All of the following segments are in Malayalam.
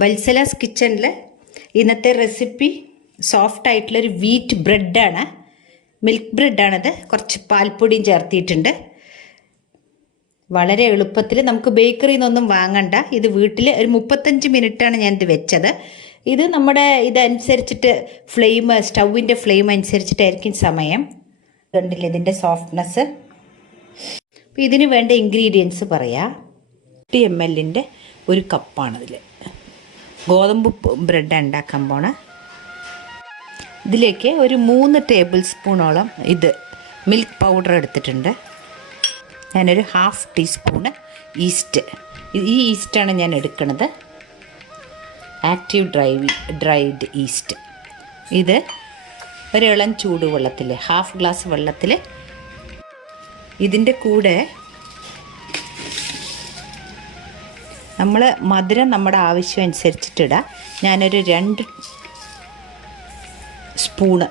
വത്സലാസ് കിച്ചണിൽ ഇന്നത്തെ റെസിപ്പി സോഫ്റ്റ് ആയിട്ടുള്ളൊരു വീറ്റ് ബ്രെഡാണ്. മിൽക്ക് ബ്രെഡാണത്. കുറച്ച് പാൽപ്പൊടിയും ചേർത്തിയിട്ടുണ്ട്. വളരെ എളുപ്പത്തിൽ നമുക്ക് ബേക്കറിയിൽ നിന്നൊന്നും വാങ്ങണ്ട. ഇത് വീട്ടിൽ ഒരു 35 മിനിറ്റാണ് ഞാനിത് വെച്ചത്. ഇത് നമ്മുടെ ഇതനുസരിച്ചിട്ട് സ്റ്റൗവിൻ്റെ ഫ്ലെയിം അനുസരിച്ചിട്ടായിരിക്കും സമയം. കണ്ടില്ല ഇതിൻ്റെ സോഫ്റ്റ്നെസ്. അപ്പോൾ ഇതിന് വേണ്ട ഇൻഗ്രീഡിയൻസ് പറയാം. 50 ml ഒരു കപ്പാണതിൽ ഗോതമ്പ് ബ്രെഡ് ഉണ്ടാക്കാൻ പോണ. ഇതിലേക്ക് ഒരു 3 ടേബിൾ സ്പൂണോളം ഇത് മിൽക്ക് പൗഡർ എടുത്തിട്ടുണ്ട്. ഞാനൊരു 1/2 ടീസ്പൂണ് ഈസ്റ്റ്, ഈ ഈസ്റ്റാണ് ഞാൻ എടുക്കുന്നത്, ആക്റ്റീവ് ഡ്രൈഡ് ഈസ്റ്റ്. ഇത് ഒരു ഇളം ചൂടുവെള്ളത്തിൽ 1/2 ഗ്ലാസ് വെള്ളത്തിൽ. ഇതിൻ്റെ കൂടെ നമ്മൾ മധുരം നമ്മുടെ ആവശ്യം അനുസരിച്ചിട്ടിടാം. ഞാനൊരു 2 സ്പൂണ്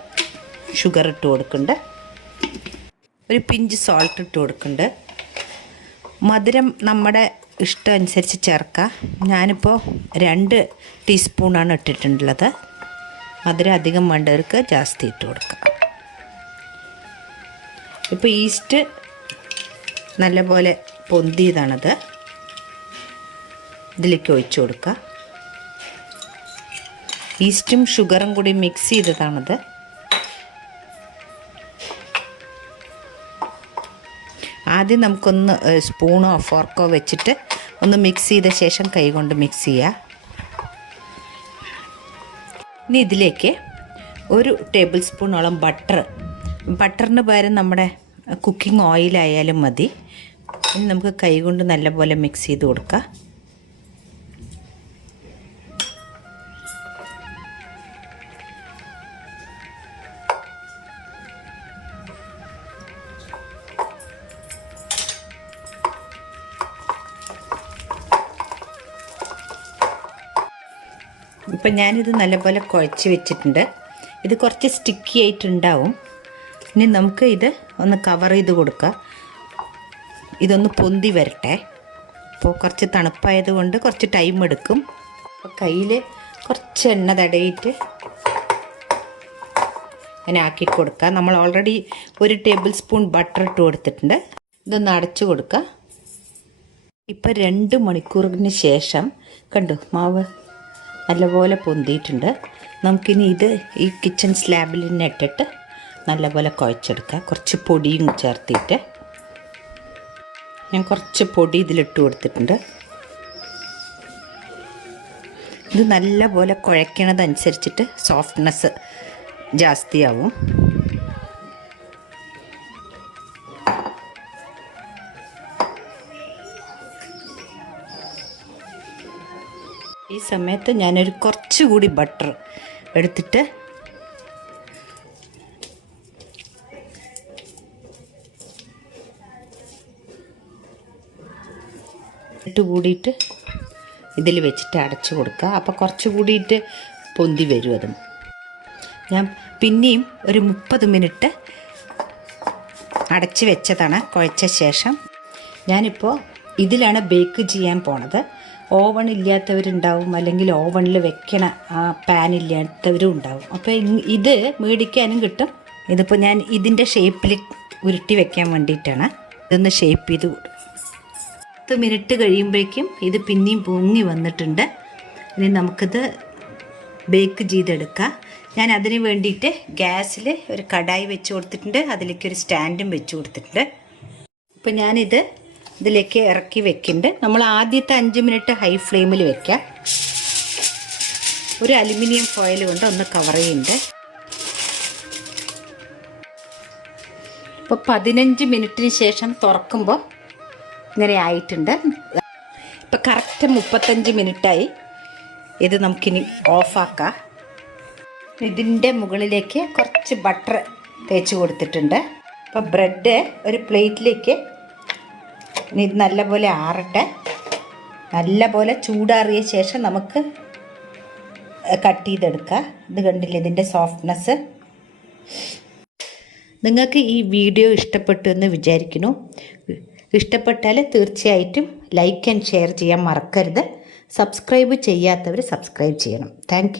ഷുഗർ ഇട്ട് കൊടുക്കുന്നുണ്ട്. ഒരു പിഞ്ച് സോൾട്ട് ഇട്ട് കൊടുക്കുന്നുണ്ട്. മധുരം നമ്മുടെ ഇഷ്ടം അനുസരിച്ച് ചേർക്കാം. ഞാനിപ്പോൾ 2 ടീസ്പൂണാണ് ഇട്ടിട്ടുള്ളത്. മധുരം അധികം വേണ്ടവർക്ക് ജാസ്തി ഇട്ട് കൊടുക്കാം. ഇപ്പോൾ ഈസ്റ്റ് നല്ലപോലെ പൊന്തിയതാണത്. ഇതിലേക്ക് ഒഴിച്ചു കൊടുക്കുക. ഈസ്റ്റും ഷുഗറും കൂടി മിക്സ് ചെയ്തതാണത്. ആദ്യം നമുക്കൊന്ന് സ്പൂണോ ഫോർക്കോ വെച്ചിട്ട് ഒന്ന് മിക്സ് ചെയ്ത ശേഷം കൈകൊണ്ട് മിക്സ് ചെയ്യുക. ഇനി ഇതിലേക്ക് ഒരു ടേബിൾ സ്പൂണോളം ബട്ടറിന് പകരം നമ്മുടെ കുക്കിംഗ് ഓയിലായാലും മതി. ഇനി നമുക്ക് കൈകൊണ്ട് നല്ലപോലെ മിക്സ് ചെയ്ത് കൊടുക്കാം. ഇപ്പം ഞാനിത് നല്ലപോലെ കുഴച്ച് വെച്ചിട്ടുണ്ട്. ഇത് കുറച്ച് സ്റ്റിക്കി ആയിട്ടുണ്ടാവും. ഇനി നമുക്ക് ഇത് ഒന്ന് കവർ ചെയ്ത് കൊടുക്കാം. ഇതൊന്ന് പൊന്തി വരട്ടെ. അപ്പോൾ കുറച്ച് തണുപ്പായതുകൊണ്ട് കുറച്ച് ടൈം എടുക്കും. അപ്പോൾ കയ്യിൽ കുറച്ച് എണ്ണ തടയിട്ട് അങ്ങനെ ആക്കി കൊടുക്കുക. നമ്മൾ ഓൾറെഡി 1 ടേബിൾ സ്പൂൺ ബട്ടർ ഇട്ട് കൊടുത്തിട്ടുണ്ട്. ഇതൊന്ന് അടച്ചു കൊടുക്കുക. ഇപ്പോൾ 2 മണിക്കൂറിന് ശേഷം കണ്ടു മാവ് നല്ലപോലെ പൊന്തിയിട്ടുണ്ട്. നമുക്കിനി ഇത് ഈ കിച്ചൺ സ്ലാബിൽ തന്നെ ഇട്ടിട്ട് നല്ലപോലെ കുഴച്ചെടുക്കുക. കുറച്ച് പൊടിയും ചേർത്തിട്ട് ഞാൻ കുറച്ച് പൊടി ഇതിലിട്ട് കൊടുത്തിട്ടുണ്ട്. ഇത് നല്ലപോലെ കുഴയ്ക്കണതനുസരിച്ചിട്ട് സോഫ്റ്റ്നെസ് ജാസ്തിയാവും. ഈ സമയത്ത് ഞാനൊരു കുറച്ചുകൂടി ബട്ടർ എടുത്തിട്ട് കൂടിയിട്ട് ഇതിൽ വെച്ചിട്ട് അടച്ചു കൊടുക്കുക. അപ്പോൾ കുറച്ച് കൂടിയിട്ട് പൊന്തി വരും. അതും ഞാൻ പിന്നെയും ഒരു 30 മിനിറ്റ് അടച്ച് വെച്ചതാണ് കുഴച്ച ശേഷം. ഞാനിപ്പോൾ ഇതിലാണ് ബേക്ക് ചെയ്യാൻ പോണത്. ഓവൺ ഇല്ലാത്തവരുണ്ടാവും, അല്ലെങ്കിൽ ഓവണിൽ വെക്കണ പാൻ ഇല്ലാത്തവരും ഉണ്ടാവും. അപ്പോൾ ഇത് മേടിക്കാനും കിട്ടും. ഇതിപ്പോൾ ഞാൻ ഇതിൻ്റെ ഷേപ്പിൽ ഉരുട്ടി വെക്കാൻ വേണ്ടിയിട്ടാണ്. ഇതൊന്ന് ഷേപ്പ് ചെയ്ത് 10 മിനിറ്റ് കഴിയുമ്പോഴേക്കും ഇത് പിന്നെയും പൊങ്ങി വന്നിട്ടുണ്ട്. ഇനി നമുക്കിത് ബേക്ക് ചെയ്തെടുക്കാം. ഞാൻ അതിന് വേണ്ടിയിട്ട് ഗ്യാസിൽ ഒരു കടായി വെച്ച് കൊടുത്തിട്ടുണ്ട്. അതിലേക്ക് ഒരു സ്റ്റാൻഡും വെച്ച് കൊടുത്തിട്ടുണ്ട്. അപ്പോൾ ഞാനിത് ഇതിലേക്ക് ഇറക്കി വെക്കുന്നുണ്ട്. നമ്മൾ ആദ്യത്തെ 5 മിനിറ്റ് ഹൈ ഫ്ലെയിമിൽ വെക്കാം. ഒരു അലുമിനിയം ഫോയിൽ കൊണ്ട് ഒന്ന് കവർ ചെയ്യുന്നുണ്ട്. ഇപ്പോൾ 15 മിനിറ്റിന് ശേഷം തുറക്കുമ്പോൾ ഇങ്ങനെ ആയിട്ടുണ്ട്. ഇപ്പോൾ കറക്റ്റ് 35 മിനിറ്റായി. ഇത് നമുക്കിനി ഓഫാക്കാം. ഇതിൻ്റെ മുകളിലേക്ക് കുറച്ച് ബട്ടർ തേച്ച് കൊടുത്തിട്ടുണ്ട്. അപ്പോൾ ബ്രെഡ് ഒരു പ്ലേറ്റിലേക്ക് ഇത് നല്ലപോലെ ആറട്ടെ. നല്ലപോലെ ചൂടാറിയ ശേഷം നമുക്ക് കട്ട് ചെയ്തെടുക്കാം. ഇത് കണ്ടില്ലേ ഇതിൻ്റെ സോഫ്റ്റ്നെസ്. നിങ്ങൾക്ക് ഈ വീഡിയോ ഇഷ്ടപ്പെട്ടു എന്ന് വിചാരിക്കുന്നു. ഇഷ്ടപ്പെട്ടാൽ തീർച്ചയായിട്ടും ലൈക്ക് ആൻഡ് ഷെയർ ചെയ്യാൻ മറക്കരുത്. സബ്സ്ക്രൈബ് ചെയ്യാത്തവർ സബ്സ്ക്രൈബ് ചെയ്യണം. താങ്ക്